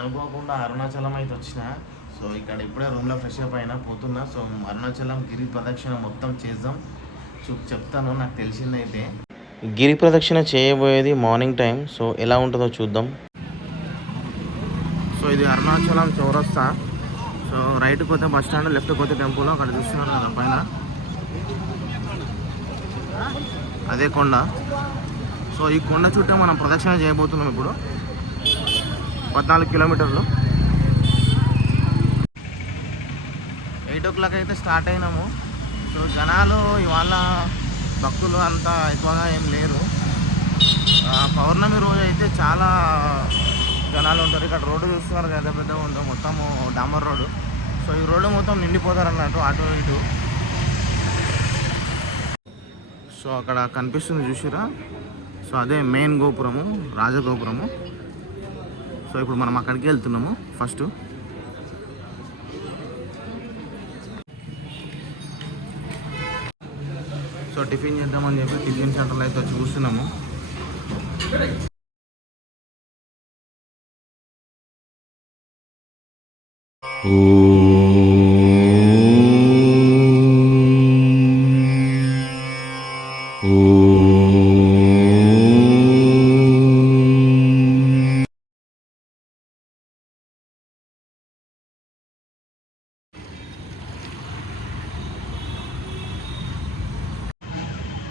అనుకోకుండా అరుణాచలం అయితే వచ్చిన. సో ఇక్కడ ఇప్పుడే రూమ్లో ఫ్రెష్ అప్ అయినా పోతున్నా. సో అరుణాచలం గిరి ప్రదక్షిణ మొత్తం చేద్దాం, చెప్తాను నాకు తెలిసిందైతే. గిరి ప్రదక్షిణ చేయబోయేది మార్నింగ్ టైం. సో ఎలా ఉంటుందో చూద్దాం. సో ఇది అరుణాచలం చౌరస్తా. సో రైట్కి పోతే బస్ స్టాండ్, లెఫ్ట్కి పోతే టెంపుల్. అక్కడ చూస్తున్నారు కదా పైన అదే కొండ. సో ఈ కొండ చుట్టూ మనం ప్రదక్షిణ చేయబోతున్నాం. ఇప్పుడు 14 కిలోమీటర్లు. 8 o'clock అయితే స్టార్ట్ అయినాము. సో జనాలు ఇవాళ భక్తులు అంతా ఎక్కువగా ఏం లేరు. పౌర్ణమి రోజు అయితే చాలా జనాలు ఉంటారు. ఇక్కడ రోడ్డు చూస్తున్నారు కదా, పెద్దగా ఉందో మొత్తము డాంబర్ రోడ్డు. సో ఈ రోడ్డు మొత్తం నిండిపోతారు అన్నట్టు, అటు ఇటు. సో అక్కడ కనిపిస్తుంది చూసిరా, సో అదే మెయిన్ గోపురము, రాజగోపురము. సో ఇప్పుడు మనం అక్కడికి వెళ్తున్నాము ఫస్ట్. సో టిఫిన్ చేద్దామని చెప్పి టిఫిన్ సెంటర్లో అయితే వచ్చి కూర్చున్నాము.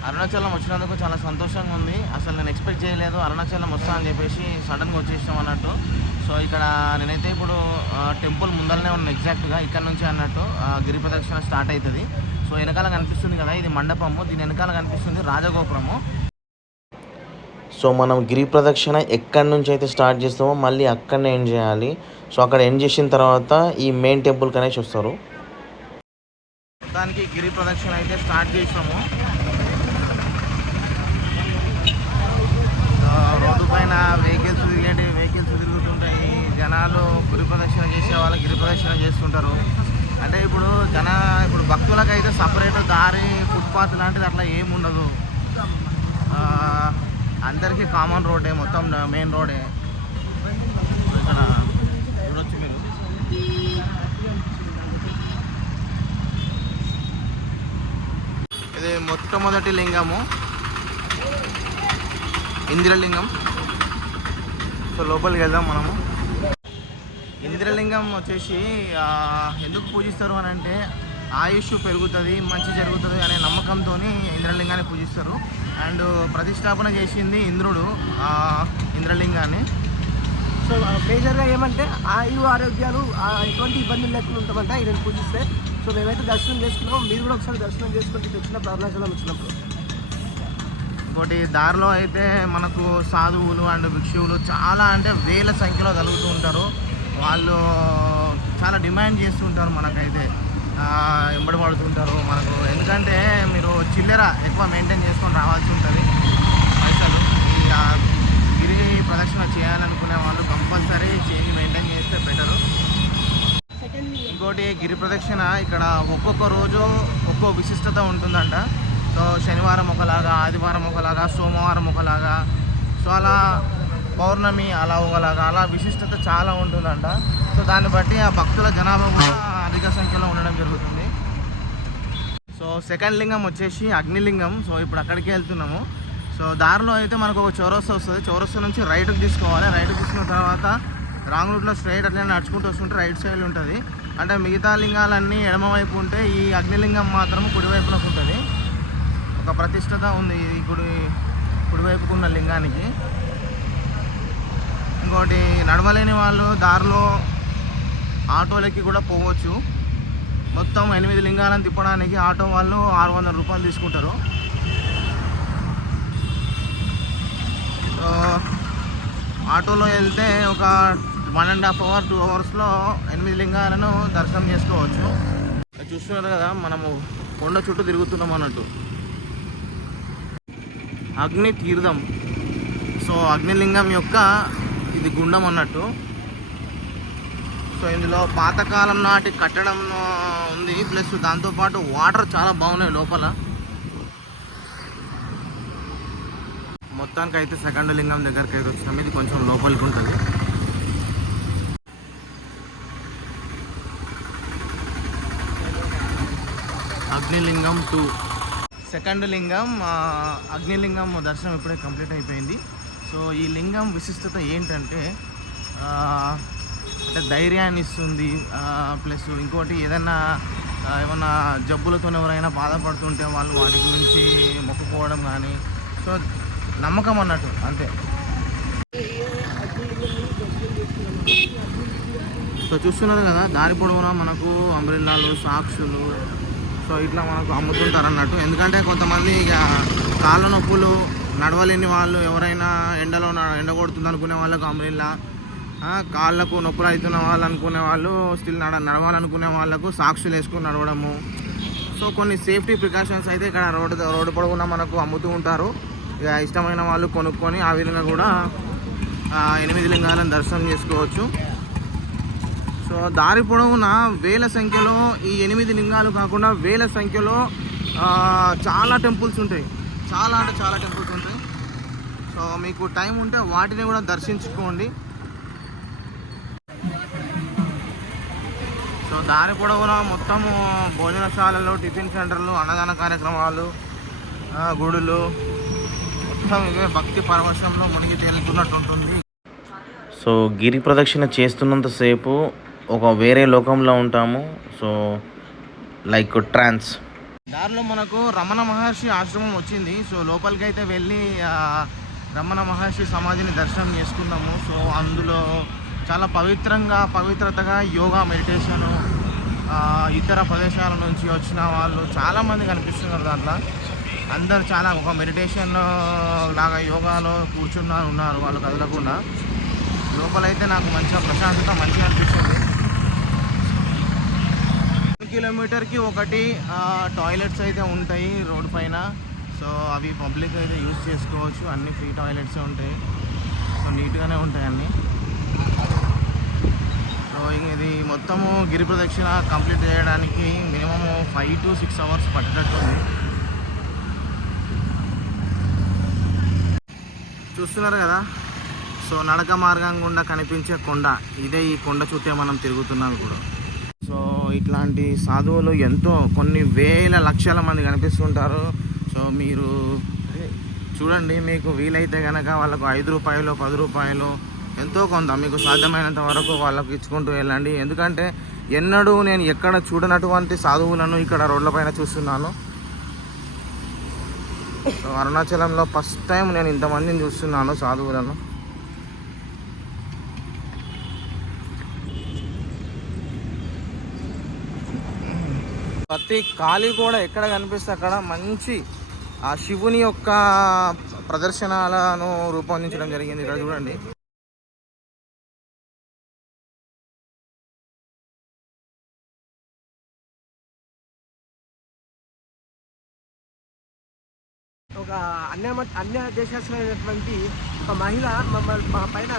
అరుణాచలం వచ్చినందుకు చాలా సంతోషంగా ఉంది. అసలు నేను ఎక్స్పెక్ట్ చేయలేదు అరుణాచలం వస్తా అని చెప్పేసి, సడన్గా వచ్చేసాం అన్నట్టు. సో ఇక్కడ నేనైతే ఇప్పుడు టెంపుల్ ముందరనే ఉన్నాను ఎగ్జాక్ట్గా, ఇక్కడ నుంచి అన్నట్టు గిరి ప్రదక్షిణ స్టార్ట్ అవుతుంది. సో వెనకాల కనిపిస్తుంది కదా, ఇది మండపము. దీని వెనకాల కనిపిస్తుంది రాజగోపురము. సో మనం గిరి ప్రదక్షిణ ఎక్కడి నుంచి అయితే స్టార్ట్ చేస్తామో మళ్ళీ అక్కడనే ఎండ్ చేయాలి. సో అక్కడ ఎండ్ చేసిన తర్వాత ఈ మెయిన్ టెంపుల్ కనేసి వస్తారు. మొత్తానికి గిరి ప్రదక్షిణ అయితే స్టార్ట్ చేసాము. రోడ్డు పైన వెహికల్స్ తిరుగుతుంటాయి. జనాలు గిరి ప్రదక్షిణ చేసే వాళ్ళు గిరి ప్రదక్షిణ చేస్తుంటారు. అంటే ఇప్పుడు భక్తులకు అయితే సపరేట్ దారి, ఫుట్పాత్ లాంటిది అట్లా ఏముండదు. అందరికీ కామన్ రోడ్డే, మొత్తం మెయిన్ రోడే. ఇక్కడ చూడొచ్చు మీరు. ఇది మొట్టమొదటి లింగము, ఇంద్రలింగం. సో లోపలికి వెళ్దాం మనము. ఇంద్రలింగం వచ్చేసి ఎందుకు పూజిస్తారు అని అంటే, ఆయుష్ పెరుగుతుంది, మంచి జరుగుతుంది అనే నమ్మకంతో ఇంద్రలింగాన్ని పూజిస్తారు. అండ్ ప్రతిష్టాపన చేసింది ఇంద్రుడు ఇంద్రలింగాన్ని. సో మేజర్గా ఏమంటే ఆరోగ్యాలు ఎటువంటి ఇబ్బందులు లేకుండా ఉంటామంట ఈయన పూజిస్తే. సో మేమైతే దర్శనం చేసుకున్నాం. మీరు కూడా ఒకసారి దర్శనం చేసుకుంటే వచ్చిన అరుణాచలం వచ్చినప్పుడు. ఇంకోటి దారిలో అయితే మనకు సాధువులు అండ్ భిక్షువులు చాలా అంటే వేల సంఖ్యలో కలుగుతూ ఉంటారు. వాళ్ళు చాలా డిమాండ్ చేస్తుంటారు, మనకైతే వెంబడి పడుతుంటారు మనకు. ఎందుకంటే మీరు చిల్లర ఎక్కువ మెయింటైన్ చేసుకొని రావాల్సి ఉంటుంది పైసలు. ఈ గిరి ప్రదక్షిణ చేయాలనుకునే వాళ్ళు కంపల్సరీ చేంజ్ మెయింటైన్ చేస్తే బెటరు. ఇంకోటి గిరి ప్రదక్షిణ ఇక్కడ ఒక్కొక్క రోజు ఒక్కో విశిష్టత ఉంటుందంట. సో శనివారం ఒకలాగా, ఆదివారం ఒకలాగా, సోమవారం ఒకలాగా, సో అలా పౌర్ణమి అలా ఒకలాగా, అలా విశిష్టత చాలా ఉంటుందంట. సో దాన్ని బట్టి ఆ భక్తుల జనాభా కూడా అధిక సంఖ్యలో ఉండడం జరుగుతుంది. సో సెకండ్ లింగం వచ్చేసి అగ్నిలింగం. సో ఇప్పుడు అక్కడికి వెళ్తున్నాము. సో దారిలో అయితే మనకు ఒక చౌరస్తా వస్తుంది. చౌరస్తా నుంచి రైట్కి తీసుకోవాలి. రైట్కి తీసుకున్న తర్వాత రాంగ్ రూట్లో స్ట్రైట్ అట్లా నడుచుకుంటూ వస్తుంటే రైట్ సైడ్ ఉంటుంది. అంటే మిగతా లింగాలన్నీ ఎడమవైపు ఉంటే ఈ అగ్నిలింగం మాత్రం కుడివైపునకు ఉంటుంది. ఒక ప్రతిష్టత ఉంది ఈ కుడివైపుకున్న లింగానికి. ఇంకోటి నడవలేని వాళ్ళు దారిలో ఆటోలకి కూడా పోవచ్చు. మొత్తం 8 లింగాలను తిప్పడానికి ఆటో వాళ్ళు 600 రూపాయలు తీసుకుంటారు. సో ఆటోలో వెళ్తే ఒక 1.5 hour 2 hours 8 లింగాలను దర్శనం చేసుకోవచ్చు. చూస్తున్నారు కదా, మనము కొండ చుట్టూ తిరుగుతున్నాం అన్నట్టు. అగ్ని తీర్థం. సో అగ్నిలింగం యొక్క ఇది గుండం అన్నట్టు. సో ఇందులో పాతకాలం నాటి కట్టడం ఉంది, ప్లస్ దాంతోపాటు వాటర్ చాలా బాగున్నాయి లోపల. మొత్తానికి అయితే సెకండ్ లింగం దగ్గరికి అయితే వచ్చినాం. ఇది కొంచెం లోపలికి ఉంటుంది. అగ్నిలింగం 2. సెకండ్ లింగం అగ్నిలింగం దర్శనం ఇప్పుడే కంప్లీట్ అయిపోయింది. సో ఈ లింగం విశిష్టత ఏంటంటే అంటే ధైర్యాన్ని ఇస్తుంది. ప్లస్ ఇంకోటి ఏదైనా ఏమన్నా జబ్బులతో ఎవరైనా బాధపడుతుంటే వాళ్ళు వాటి గురించి మొక్కుకోవడం కానీ, సో నమ్మకం అన్నట్టు అంతే. సో చూస్తున్నారు కదా, దారి పొడవునా మనకు అంబ్రెల్లాలు, సాక్సులు, సో ఇట్లా మనకు అమ్ముతుంటారు అన్నట్టు. ఎందుకంటే కొంతమంది ఇక కాళ్ళ నొప్పులు, నడవలేని వాళ్ళు, ఎవరైనా ఎండలో ఎండ కొడుతుంది అనుకునే వాళ్ళకు అంబ్రెల్లా, కాళ్ళకు నొప్పులు అవుతున్న వాళ్ళు అనుకునే వాళ్ళు, స్టిల్ నడవాలనుకునే వాళ్ళకు సాక్సులు వేసుకుని నడవడము. సో కొన్ని సేఫ్టీ ప్రికాషన్స్ అయితే ఇక్కడ రోడ్డు పొడవునా మనకు అమ్ముతూ ఉంటారు. ఇక ఇష్టమైన వాళ్ళు కొనుక్కొని ఆ విధంగా కూడా 8 లింగాలను దర్శనం చేసుకోవచ్చు. సో దారి పొడవునా వేల సంఖ్యలో ఈ 8 లింగాలు కాకుండా వేల సంఖ్యలో చాలా టెంపుల్స్ ఉంటాయి. చాలా అంటే చాలా టెంపుల్స్ ఉంటాయి. సో మీకు టైం ఉంటే వాటిని కూడా దర్శించుకోండి. సో దారి పొడవునా మొత్తము భోజనశాలలు, టిఫిన్ సెంటర్లు, అన్నదాన కార్యక్రమాలు, గుడులు, మొత్తం ఇవే భక్తి పరవశంలో మునిగి తేలుతున్నట్టు ఉంటుంది. సో గిరి ప్రదక్షిణ చేస్తున్నంతసేపు ఒక వేరే లోకంలో ఉంటాము. సో లైక్ ట్రాన్స్. దారిలో మనకు రమణ మహర్షి ఆశ్రమం వచ్చింది. సో లోపలికి అయితే వెళ్ళి రమణ మహర్షి సమాధిని దర్శనం చేసుకున్నాము. సో అందులో చాలా పవిత్రతగా యోగా, మెడిటేషను, ఇతర ప్రదేశాల నుంచి వచ్చిన వాళ్ళు చాలామంది కనిపిస్తున్నారు. దాంట్లో అందరు చాలా ఒక మెడిటేషన్ లాగా యోగాలో ఉన్నారు వాళ్ళు కదలకుండా. లోపలైతే నాకు మంచిగా ప్రశాంతత మంచిగా అనిపించింది. 1 కిలోమీటర్కి ఒకటి టాయిలెట్స్ అయితే ఉంటాయి రోడ్ పైన. సో అవి పబ్లిక్ అయితే యూజ్ చేసుకోవచ్చు. అన్ని ఫ్రీ టాయిలెట్సే ఉంటాయి. సో నీట్గానే ఉంటాయి అన్నీ. సో ఇది మొత్తము గిరి ప్రదక్షిణ కంప్లీట్ చేయడానికి మినిమము 5 to 6 hours పట్టేటట్టుంది. చూస్తున్నారు కదా, సో నడక మార్గం గుండా కనిపించే కొండ ఇదే. ఈ కొండ చుట్టే మనం తిరుగుతున్నాం కూడా. సో ఇట్లాంటి సాధువులు కొన్ని వేల లక్షల మంది కనిపిస్తుంటారు. సో మీరు చూడండి, మీకు వీలైతే కనుక వాళ్ళకు 5 రూపాయలు, 10 రూపాయలు ఎంతో కొంత మీకు సాధ్యమైనంత వరకు వాళ్ళకు ఇచ్చుకుంటూ వెళ్ళండి. ఎందుకంటే ఎన్నడూ నేను ఎక్కడ చూడనటువంటి సాధువులను ఇక్కడ రోడ్లపైన చూస్తున్నాను. సో అరుణాచలంలో ఫస్ట్ టైం నేను ఇంతమందిని చూస్తున్నాను సాధువులను. ప్రతి ఖాళీ కూడా ఎక్కడ కనిపిస్తే అక్కడ మంచి ఆ శివుని యొక్క ప్రదర్శనలను రూపొందించడం జరిగింది. ఇక్కడ చూడండి. ఒక అన్య దేశస్తులైనటువంటి ఒక మహిళ మా పైన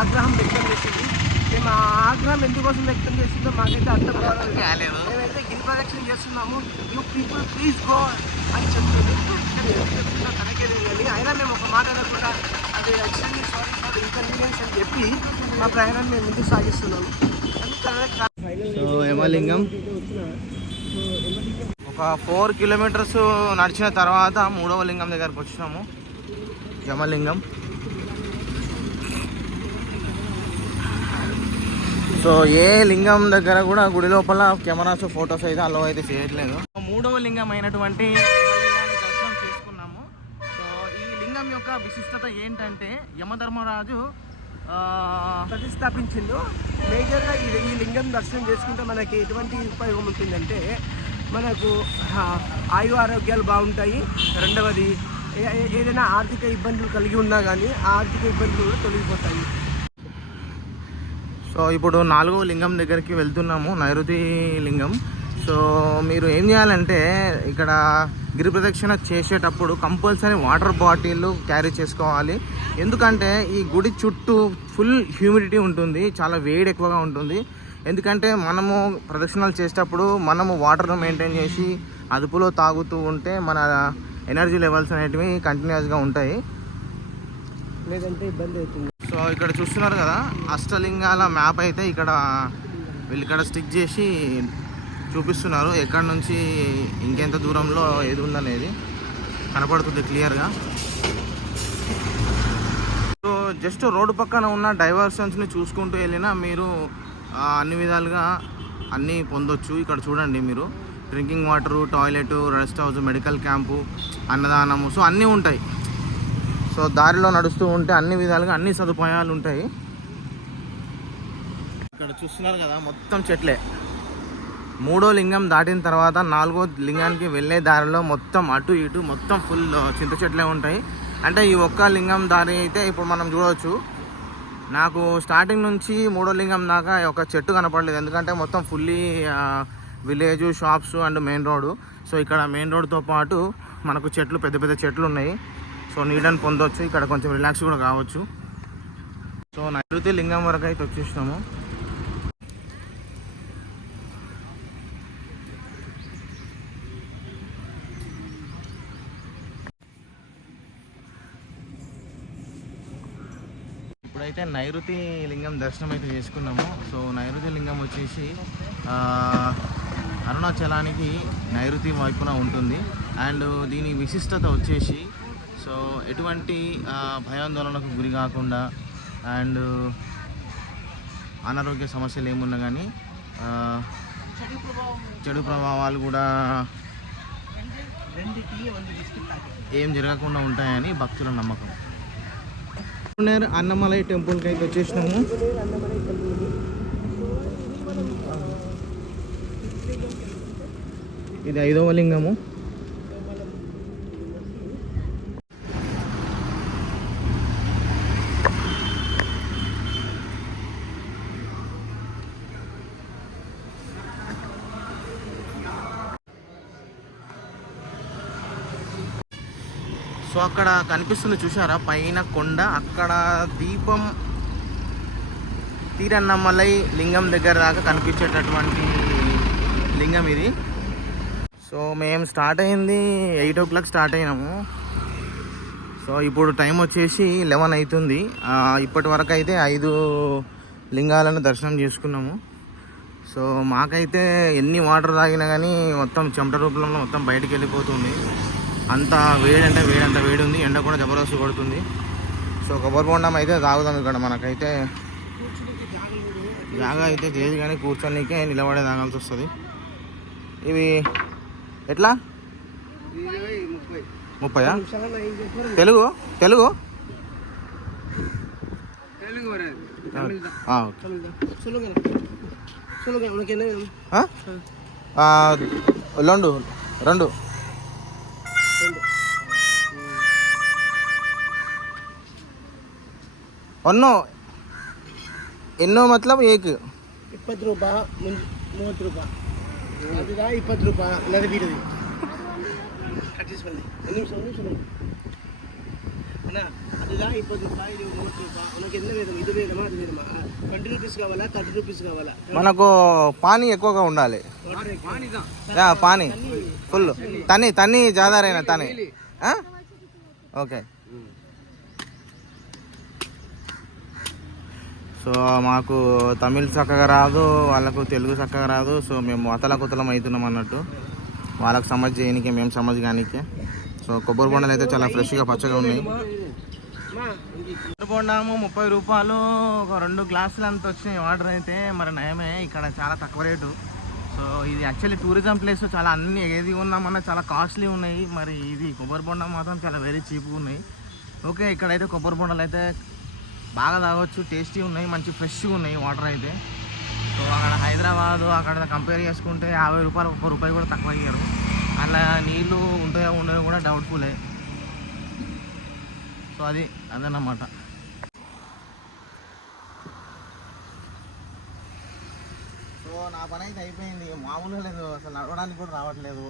ఆగ్రహం వ్యక్తం చేసింది. మేము ఆ ఆగ్రహం ఎందుకోసం వ్యక్తం చేసిందో మాకైతే అర్థం కాలేదు. మేమైతే గిరి ప్రదక్షిణ చేస్తున్నాము, యూ పీపుల్ ప్లీజ్ గో అని చెప్తుంది. తనకే తెలియాలి. అయినా మేము ఒక మాట అనకుండా అది యాక్చువల్లీ సారీ ఫర్ ఇన్కన్వీనియన్స్ అని చెప్పి మా ప్రయాణాన్ని మేము ముందుకు సాగిస్తున్నాము. సో యమలింగం ఒక 4 కిలోమీటర్స్ నడిచిన తర్వాత 3వ లింగం దగ్గరకు వచ్చినాము, యమలింగం. సో ఏ లింగం దగ్గర కూడా గుడి లోపల కెమెరాస్, ఫొటోస్ అయితే అలో అయితే చేయట్లేదు. 3వ లింగం అయినటువంటి యమలింగాన్ని దర్శనం చేసుకున్నాము. సో ఈ లింగం యొక్క విశిష్టత ఏంటంటే యమధర్మరాజు ప్రతిష్టాపించిండు. మేజర్గా ఈ లింగం దర్శనం చేసుకుంటే మనకి ఎటువంటి ఉపయోగం ఉంటుందంటే, మనకు ఆయు ఆరోగ్యాలు బాగుంటాయి. రెండవది ఏదైనా ఆర్థిక ఇబ్బందులు కలిగి ఉన్నా కానీ ఆ ఆర్థిక ఇబ్బందులు కూడా తొలగిపోతాయి. సో ఇప్పుడు 4వ లింగం దగ్గరికి వెళ్తున్నాము, నైరుతి లింగం. సో మీరు ఏం చేయాలంటే ఇక్కడ గిరి ప్రదక్షిణ చేసేటప్పుడు కంపల్సరీ వాటర్ బాటిల్ క్యారీ చేసుకోవాలి. ఎందుకంటే ఈ గుడి చుట్టూ ఫుల్ హ్యూమిడిటీ ఉంటుంది, చాలా వేడి ఎక్కువగా ఉంటుంది. ఎందుకంటే మనము ప్రదక్షిణలు చేసేటప్పుడు మనము వాటర్ను మెయింటైన్ చేసి అదుపులో తాగుతూ ఉంటే మన ఎనర్జీ లెవెల్స్ అనేటివి కంటిన్యూస్గా ఉంటాయి, లేదంటే ఇబ్బంది అవుతుంది. సో ఇక్కడ చూస్తున్నారు కదా, అష్టలింగాల మ్యాప్ అయితే ఇక్కడ వీళ్ళు స్టిక్ చేసి చూపిస్తున్నారు ఎక్కడి నుంచి ఇంకెంత దూరంలో ఏది ఉందనేది కనపడుతుంది క్లియర్గా. సో జస్ట్ రోడ్డు పక్కన ఉన్న డైవర్షన్స్ని చూసుకుంటూ వెళ్ళినా మీరు అన్ని విధాలుగా అన్నీ పొందొచ్చు. ఇక్కడ చూడండి మీరు drinking water, toilet, rest house, medical camp, అన్నదానము, సో అన్నీ ఉంటాయి. సో దారిలో నడుస్తూ ఉంటే అన్ని విధాలుగా అన్ని సదుపాయాలు ఉంటాయి. ఇక్కడ చూస్తున్నారు కదా మొత్తం చెట్లే. 3వ లింగం దాటిన తర్వాత 4వ లింగానికి వెళ్ళే దారిలో మొత్తం అటు ఇటు మొత్తం ఫుల్ చింత చెట్లే ఉంటాయి. అంటే ఈ ఒక్క లింగం దారి అయితే ఇప్పుడు మనం చూడవచ్చు. నాకు స్టార్టింగ్ నుంచి 3వ లింగం దాకా ఒక చెట్టు కనపడలేదు, ఎందుకంటే మొత్తం fully village, shops and main road. So ఇక్కడ మెయిన్ రోడ్తో పాటు మనకు చెట్లు, పెద్ద పెద్ద చెట్లు ఉన్నాయి. సో నీడని పొందవచ్చు, ఇక్కడ కొంచెం రిలాక్స్ కూడా కావచ్చు. సో నైరుతి లింగం వరకు అయితే వచ్చేసినాము. ఇప్పుడైతే నైరుతి లింగం దర్శనం అయితే చేసుకున్నాము. సో నైరుతి లింగం వచ్చేసి అరుణాచలానికి నైరుతి వైపున ఉంటుంది. అండ్ దీని విశిష్టత వచ్చేసి సో ఎటువంటి భయాందోళనకు గురి కాకుండా అండ్ అనారోగ్య సమస్యలు ఏమున్నా కానీ చెడు ప్రభావాలు కూడా ఏం జరగకుండా ఉంటాయని భక్తుల నమ్మకం. అన్నమలై టెంపుల్కి అయితే వచ్చేసినాము. ఇది 5వ లింగము. సో అక్కడ కనిపిస్తుంది చూసారా పైన కొండ, అక్కడ దీపం తిరువన్నామలై లింగం దగ్గర దాకా కనిపించేటటువంటి లింగం ఇది. సో మేము స్టార్ట్ అయింది 8 o'clock స్టార్ట్ అయినాము. సో ఇప్పుడు టైం వచ్చేసి 11 అవుతుంది. ఇప్పటి వరకు అయితే 5 లింగాలను దర్శనం చేసుకున్నాము. సో మాకైతే ఎన్ని వాటర్ తాగినా కానీ మొత్తం చెమట రూపంలో మొత్తం బయటికి వెళ్ళిపోతుంది. అంత వేడి అంటే వేడి, అంత వేడి ఉంది. ఎండ కూడా జబర్దస్తు కొడుతుంది. సో కొబ్బరి బొండం అయితే తాగుదాం. ఇక్కడ మనకైతే జాగా అయితే చేసి కానీ కూర్చోనికే నిలబడే తాగాల్సి వస్తుంది. ఇవి ఎట్లా 30? తెలుగు తెలుగు రెండు ఒన్నో ఎన్నో मतलब एक 20 రూపాయ 30 రూపాయ అదిదా 20 రూపాయ లేదా వీడిది కట్ చేసి వెళ్ళి అన్నా అదిదా 20 రూపాయ ఇది 30 రూపాయ మనకి ఎంత వేదం ఇది వేదమా అది వేదమా 20 రూపీస్ కావాలా 30 రూపీస్ కావాలా? మనకు పానీ ఎక్కువగా ఉండాలి. పానీ ఫుల్ తన్ని ज़्यादा रहना తని. ఓకే. సో మాకు తమిళ్ చక్కగా రాదు, వాళ్ళకు తెలుగు చక్కగా రాదు. సో మేము అతలకుతలం అవుతున్నాం అన్నట్టు. వాళ్ళకి సమజ్ చేయనికే, మేము సమజ్ కానికే. సో కొబ్బరి బొండాలు అయితే చాలా ఫ్రెష్గా పచ్చగా ఉన్నాయి. కొబ్బరి బొండము 30 రూపాయలు, ఒక 2 గ్లాసులు అంత వచ్చినాయి వాటర్ అయితే. మరి నయమే, ఇక్కడ చాలా తక్కువ రేటు. సో ఇది యాక్చువల్లీ టూరిజం ప్లేస్, చాలా అన్ని ఏది ఉన్నామన్నా చాలా కాస్ట్లీ ఉన్నాయి. మరి ఇది కొబ్బరి బొండం మాత్రం చాలా వెరీ చీప్గా ఉన్నాయి. ఓకే, ఇక్కడైతే కొబ్బరి బొండాలు అయితే బాగా తాగొచ్చు, టేస్టీ ఉన్నాయి, మంచి ఫ్రెష్గా ఉన్నాయి వాటర్ అయితే. సో అక్కడ హైదరాబాదు అక్కడ కంపేర్ చేసుకుంటే 50 రూపాయలు, 1 రూపాయి కూడా తక్కువ అయ్యారు. అలా నీళ్ళు ఉంటాయో ఉండయో కూడా డౌట్ఫుల్లే. సో అదన్నమాట. సో నా పని అయితే అయిపోయింది. మామూలుగా లేదు, అసలు నడవడానికి కూడా రావట్లేదు.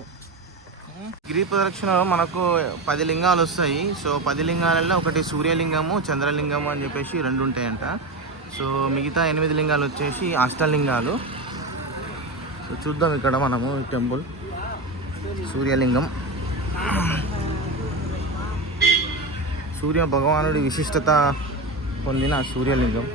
గిరి ప్రదక్షిణలో మనకు 10 లింగాలు వస్తాయి. సో 10 లింగాలలో ఒకటి సూర్యలింగము, చంద్రలింగము అని చెప్పేసి 2 ఉంటాయంట. సో మిగతా 8 లింగాలు వచ్చేసి అష్టలింగాలు. సో చూద్దాం ఇక్కడ మనము టెంపుల్. సూర్యలింగం, సూర్య భగవానుడి విశిష్టత పొందిన సూర్యలింగం.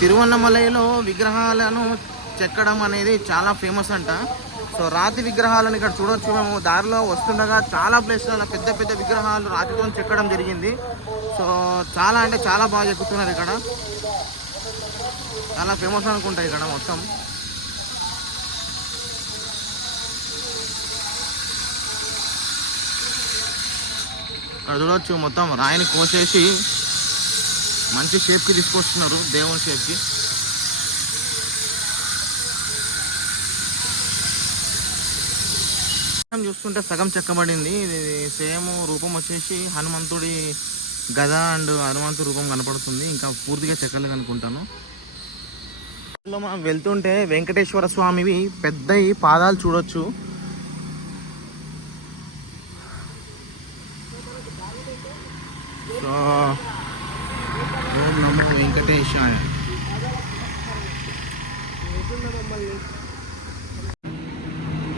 తిరువన్నమలైలో విగ్రహాలను చెక్కడం అనేది చాలా ఫేమస్ అంట. సో రాతి విగ్రహాలను ఇక్కడ చూడొచ్చు. మేము దారిలో వస్తుండగా చాలా ప్లేస్లలో పెద్ద పెద్ద విగ్రహాలు రాతితో చెక్కడం జరిగింది. సో చాలా అంటే చాలా బాగా చెక్కుతున్నారు ఇక్కడ. చాలా ఫేమస్ అనుకుంటా ఇక్కడ మొత్తం. ఇక్కడ చూడవచ్చు మొత్తం రాయిని కోసేసి మంచి షేప్కి తీసుకొస్తున్నారు, దేవుని షేప్కి. చూస్తుంటే సగం చెక్కబడింది. ఇది సేమ్ రూపం వచ్చేసి హనుమంతుడి గద అండ్ హనుమంతుడి రూపం కనపడుతుంది. ఇంకా పూర్తిగా చెక్కలేదు అనుకుంటాను. మనం వెళ్తుంటే వెంకటేశ్వర స్వామివి పెద్దవి పాదాలు చూడొచ్చు. సో ఓం నమో వెంకటేశాయ.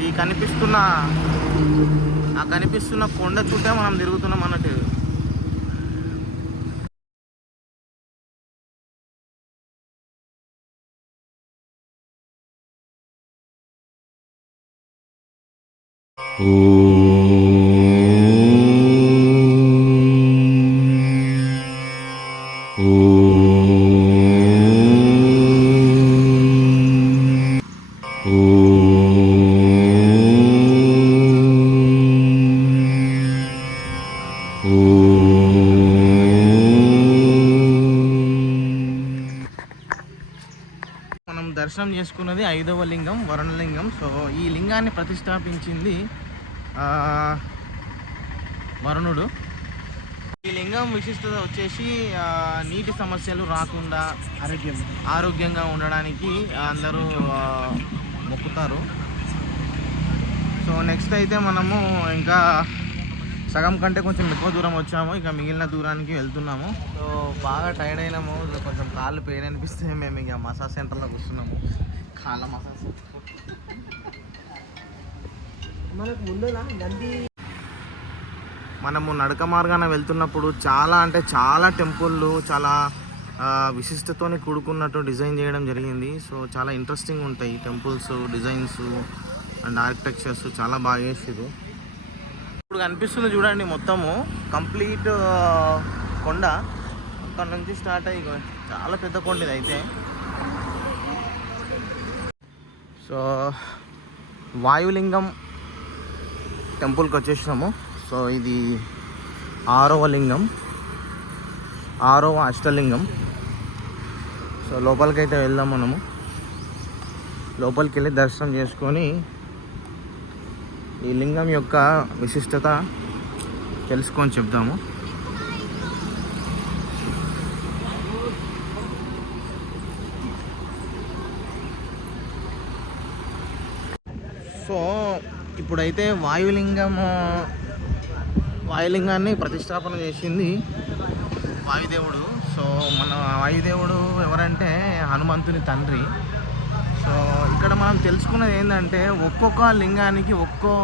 ఈ కనిపిస్తున్న కొండ చుట్టే మనం తిరుగుతున్నాం అన్నట్టు. మనం దర్శనం చేసుకున్నది 5వ లింగం, వరుణలింగం. సో ఈ లింగాన్ని ప్రతిష్టాపించింది వరుణుడు. ఈ లింగం విశిష్టత వచ్చేసి నీటి సమస్యలు రాకుండా ఆరోగ్యంగా ఉండడానికి అందరూ మొక్కుతారు. సో నెక్స్ట్ అయితే మనము ఇంకా సగం కంటే కొంచెం ఎక్కువ దూరం వచ్చాము. ఇక మిగిలిన దూరానికి వెళ్తున్నాము. సో బాగా టైర్డ్ అయినాము. కొంచెం కాళ్ళు పెయిన్ అనిపిస్తే మేము ఇక మసాజ్ సెంటర్లో కూర్చున్నాము. కాళ్ళ మసాజ్. మనకు ముందులా నంది మనము నడక మార్గాన వెళ్తున్నప్పుడు చాలా అంటే చాలా టెంపుల్లు చాలా విశిష్టతోని కూడుకున్నట్టు డిజైన్ చేయడం జరిగింది. సో చాలా ఇంట్రెస్టింగ్ ఉంటాయి టెంపుల్స్ డిజైన్స్ అండ్ ఆర్కిటెక్చర్స్ చాలా బాగా చేసారు. ఇప్పుడు కనిపిస్తుంది చూడండి మొత్తము కంప్లీట్ కొండ. అక్కడ నుంచి స్టార్ట్ అయ్యి చాలా పెద్ద కొండ ఇది అయితే. సో వాయులింగం టెంపుల్కి వచ్చేసినాము. సో ఇది 6వ లింగం, 6వ అష్టలింగం. సో లోపలికైతే వెళ్దాం. మనము లోపలికి వెళ్ళి దర్శనం చేసుకొని ఈ లింగం యొక్క విశిష్టత తెలుసుకొని చెప్దాము. సో ఇప్పుడైతే వాయులింగాన్ని ప్రతిష్టాపన చేసింది వాయుదేవుడు. సో మన వాయుదేవుడు ఎవరంటే హనుమంతుని తండ్రి. సో ఇక్కడ మనం తెలుసుకున్నది ఏంటంటే ఒక్కొక్క లింగానికి ఒక్కో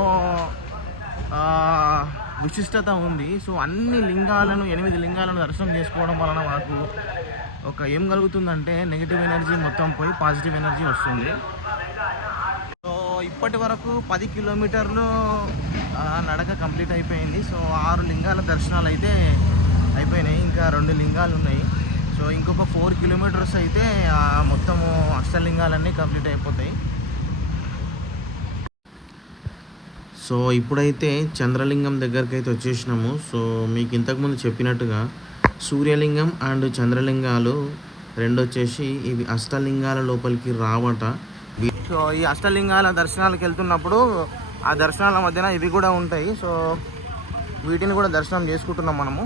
విశిష్టత ఉంది. సో అన్ని లింగాలను 8 లింగాలను దర్శనం చేసుకోవడం వలన మనకు ఏం కలుగుతుందంటే నెగిటివ్ ఎనర్జీ మొత్తం పోయి పాజిటివ్ ఎనర్జీ వస్తుంది. సో ఇప్పటి వరకు 10 కిలోమీటర్లు నడక కంప్లీట్ అయిపోయింది. సో 6 లింగాల దర్శనాలు అయితే అయిపోయినాయి. ఇంకా 2 లింగాలు ఉన్నాయి. సో ఇంకొక 4 కిలోమీటర్స్ అయితే మొత్తము అష్టలింగాలన్నీ కంప్లీట్ అయిపోతాయి. సో ఇప్పుడైతే చంద్రలింగం దగ్గరికి అయితే వచ్చేసినాము. సో మీకు ఇంతకుముందు చెప్పినట్టుగా సూర్యలింగం అండ్ చంద్రలింగాలు రెండు వచ్చేసి ఇవి అష్టలింగాల లోపలికి రావట. సో ఈ అష్టలింగాల దర్శనాలకు వెళ్తున్నప్పుడు ఆ దర్శనాల మధ్యన ఇవి కూడా ఉంటాయి. సో వీటిని కూడా దర్శనం చేసుకుంటున్నాం మనము.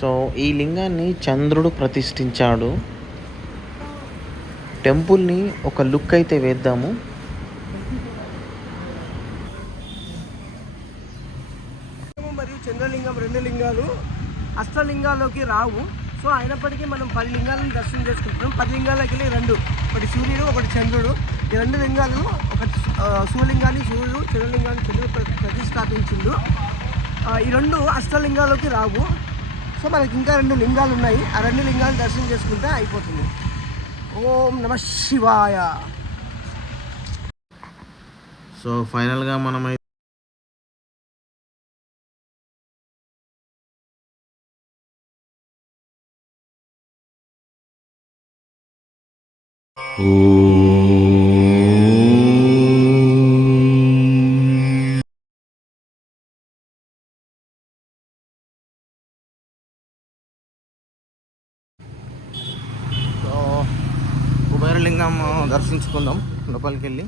సో ఈ లింగాన్ని చంద్రుడు ప్రతిష్ఠించాడు. టెంపుల్ని ఒక లుక్ అయితే వేద్దాము. మరియు చంద్రలింగం 2 లింగాలు అష్టలింగాల్లోకి రావు. సో అయినప్పటికీ మనం 10 లింగాలను దర్శనం చేసుకుంటున్నాం. 10 లింగాలకి వెళ్ళి 2, ఒకటి సూర్యుడు, ఒకటి చంద్రుడు. ఈ 2 లింగాలను, ఒకటి శివలింగాన్ని సూర్యుడు, చంద్రలింగాన్ని చంద్రుడు ప్రతిష్టాపించిండు. ఈ 2 అష్టలింగాలకి రావు. సో మనకి ఇంకా 2 లింగాలు ఉన్నాయి. ఆ 2 లింగాలను దర్శనం చేసుకుంటే అయిపోతుంది. ఓం నమ శివాయ. సో ఫైనల్గా మనమైతే కుబేరలింగం దర్శించుకుందాం లోపలికి వెళ్ళి.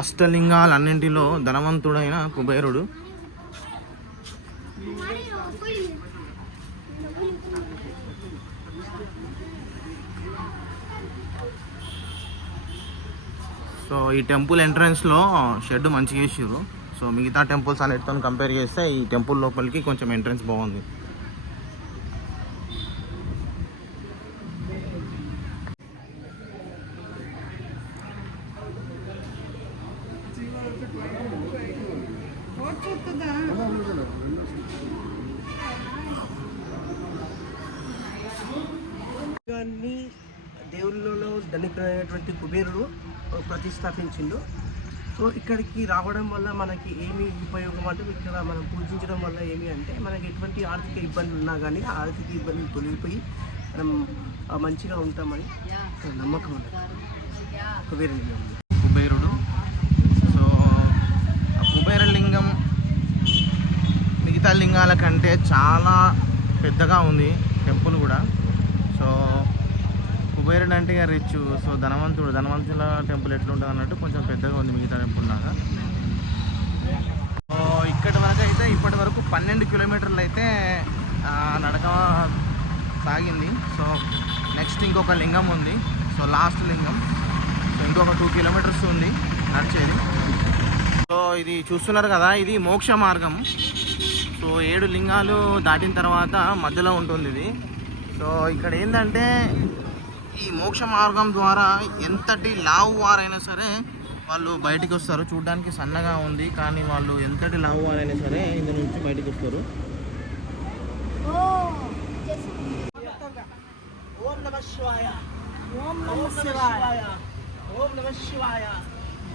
అష్టలింగాలన్నింటిలో ధనవంతుడైన కుబేరుడు. సో ఈ టెంపుల్ ఎంట్రన్స్లో షెడ్ మంచిగా వేసారు. సో మిగతా టెంపుల్స్ అన్నిటితో కంపేర్ చేస్తే ఈ టెంపుల్ లోపలికి కొంచెం ఎంట్రన్స్ బాగుంది. దేవుళ్ళలో ధనికుడైనటువంటి కుబేరుడు ప్రతిష్టాపించిండు. సో ఇక్కడికి రావడం వల్ల మనకి ఏమి ఉపయోగం అంటే, ఇక్కడ మనం పూజించడం వల్ల ఏమి అంటే, మనకి ఎటువంటి ఆర్థిక ఇబ్బందులు ఉన్నా కానీ ఆ ఆర్థిక ఇబ్బందులు తొలగిపోయి మనం మంచిగా ఉంటామని నమ్మకం ఉంది కుబేరుడు. సో కుబేరలింగం మిగతా లింగాల కంటే చాలా పెద్దగా ఉంది టెంపుల్ కూడా. సో కుబేరుడు అంటే ఇక రిచ్. సో ధనవంతుల టెంపుల్ ఎట్లుంటుంది అన్నట్టు కొంచెం పెద్దగా ఉంది మిగతా టెంపుల్ లాగా. సో ఇక్కడి వరకు అయితే ఇప్పటి వరకు 12 కిలోమీటర్లు అయితే నడక సాగింది. సో నెక్స్ట్ ఇంకొక లింగం ఉంది. సో లాస్ట్ లింగం. సో ఇంకొక 2 కిలోమీటర్స్ ఉంది నడిచేది. సో ఇది చూస్తున్నారు కదా, ఇది మోక్ష మార్గం. సో 7 లింగాలు దాటిన తర్వాత మధ్యలో ఉంటుంది ఇది. సో ఇక్కడ ఏంటంటే, ఈ మోక్ష మార్గం ద్వారా ఎంతటి లావు వారైనా సరే వాళ్ళు బయటికి వస్తారు. చూడడానికి సన్నగా ఉంది కానీ వాళ్ళు ఎంతటి లావు వారైనా సరే ఇందు నుంచి బయటికి వస్తారు. ఓం నమ శివాయ. ఓం నమ శివాయ. ఓం నమ శివాయ.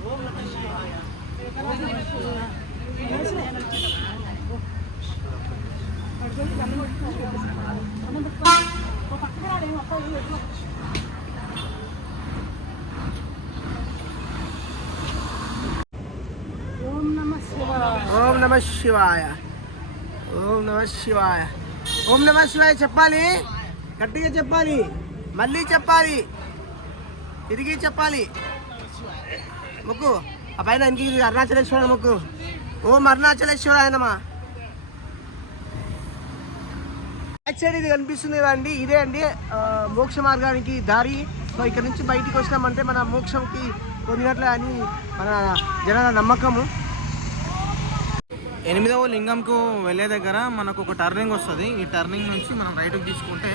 ఓం నమ శివాయ. ఓం నమ శివాయ. ఓం నమ శివాయ. ఓం నమ శివాయ చెప్పాలి, గట్టిగా చెప్పాలి, మళ్ళీ చెప్పాలి, తిరిగి చెప్పాలి. మొక్కు ఆ పైన ఇంటికి అరుణాచలేశ్వర మొక్కు. ఓం అరుణాచలేశ్వరాయ నమః. బ్యాక్ సైడ్ ఇది కనిపిస్తుంది కదండి, ఇదే అండి మోక్ష మార్గానికి దారి. సో ఇక్కడ నుంచి బయటికి వచ్చినామంటే మన మోక్షంకి పొందినట్లే అని మన జనాల నమ్మకము. 8వ లింగంకు వెళ్ళే దగ్గర మనకు ఒక టర్నింగ్ వస్తుంది. ఈ టర్నింగ్ నుంచి మనం రైట్కి తీసుకుంటే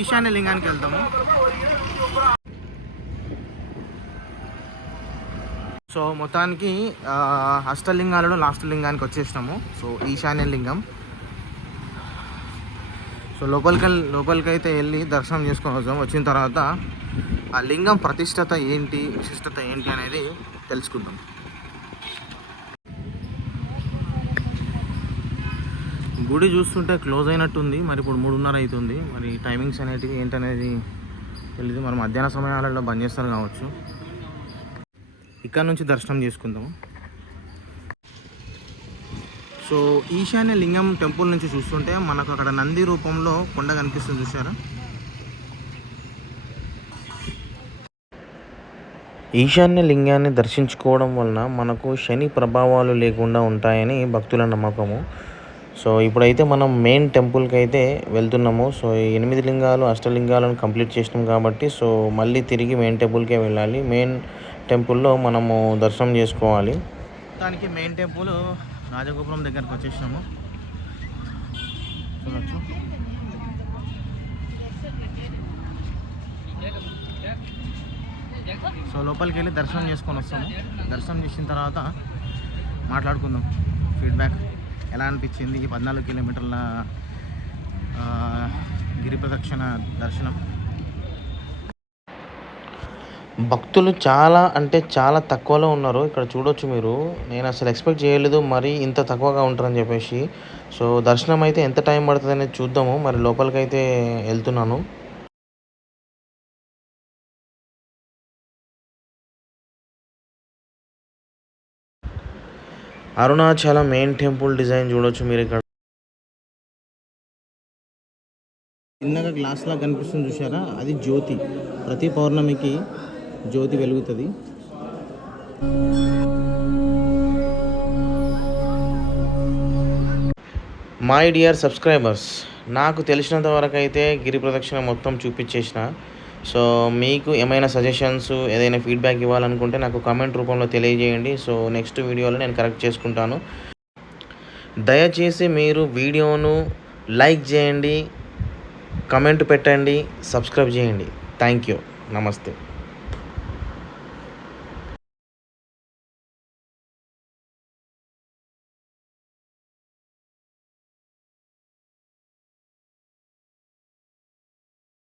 ఈశాన్య లింగానికి వెళ్తాము. సో మొత్తానికి అష్టలింగాలలో లాస్ట్ లింగానికి వచ్చేసినాము. సో ఈశాన్య లింగం. సో లోపలికైతే వెళ్ళి దర్శనం చేసుకొని వస్తాం. వచ్చిన తర్వాత ఆ లింగం ప్రతిష్టత ఏంటి, విశిష్టత ఏంటి అనేది తెలుసుకుందాం. గుడి చూస్తుంటే క్లోజ్ అయినట్టుంది. మరి ఇప్పుడు 3:30 అవుతుంది. మరి టైమింగ్స్ అనేటివి ఏంటనేది తెలియదు. మరి మధ్యాహ్న సమయాలలో బంద్ చేస్తారు కావచ్చు. ఇక్కడ నుంచి దర్శనం చేసుకుందాము. సో ఈశాన్య లింగం టెంపుల్ నుంచి చూస్తుంటే మనకు అక్కడ నంది రూపంలో కొండ కనిపిస్తుంది, చూసారా? ఈశాన్య లింగాన్ని దర్శించుకోవడం వలన మనకు శని ప్రభావాలు లేకుండా ఉంటాయని భక్తుల నమ్మకము. సో ఇప్పుడైతే మనం మెయిన్ టెంపుల్కి అయితే వెళ్తున్నాము. సో ఈ 8 లింగాలు అష్టలింగాలను కంప్లీట్ చేసినాం కాబట్టి సో మళ్ళీ తిరిగి మెయిన్ టెంపుల్కే వెళ్ళాలి. మెయిన్ టెంపుల్లో మనము దర్శనం చేసుకోవాలి. దానికి మెయిన్ టెంపుల్ రాజగోపురం దగ్గరకు వచ్చేసినాము. చూడొచ్చు. సో లోపలికి వెళ్ళి దర్శనం చేసుకొని వస్తాము. దర్శనం చేసిన తర్వాత మాట్లాడుకుందాం ఫీడ్బ్యాక్ ఎలా అనిపించింది ఈ 14 కిలోమీటర్ల గిరి ప్రదక్షిణ దర్శనం. భక్తులు చాలా అంటే చాలా తక్కువలో ఉన్నారు. ఇక్కడ చూడొచ్చు మీరు. నేను అసలు ఎక్స్పెక్ట్ చేయలేదు మరి ఇంత తక్కువగా ఉంటారని చెప్పేసి. సో దర్శనం అయితే ఎంత టైం పడుతుంది అనేది చూద్దాము. మరి లోపలికైతే వెళ్తున్నాను. అరుణాచలం మెయిన్ టెంపుల్ డిజైన్ చూడొచ్చు మీరు ఇక్కడ. చిన్నగా గ్లాస్ లాగా కనిపిస్తుంది చూసారా, అది జ్యోతి. ప్రతి పౌర్ణమికి జ్యోతి వెలుగుతుంది. మై డియర్ సబ్స్క్రైబర్స్, నాకు తెలిసినంత వరకు అయితే గిరి ప్రదక్షిణ మొత్తం చూపించేసిన. సో మీకు ఏమైనా సజెషన్స్ ఏదైనా ఫీడ్బ్యాక్ ఇవ్వాలనుకుంటే నాకు కామెంట్ రూపంలో తెలియజేయండి. సో నెక్స్ట్ వీడియోలో నేను కరెక్ట్ చేసుకుంటాను. దయచేసి మీరు వీడియోను లైక్ చేయండి, కమెంట్ పెట్టండి, సబ్స్క్రైబ్ చేయండి. Thank you. నమస్తే.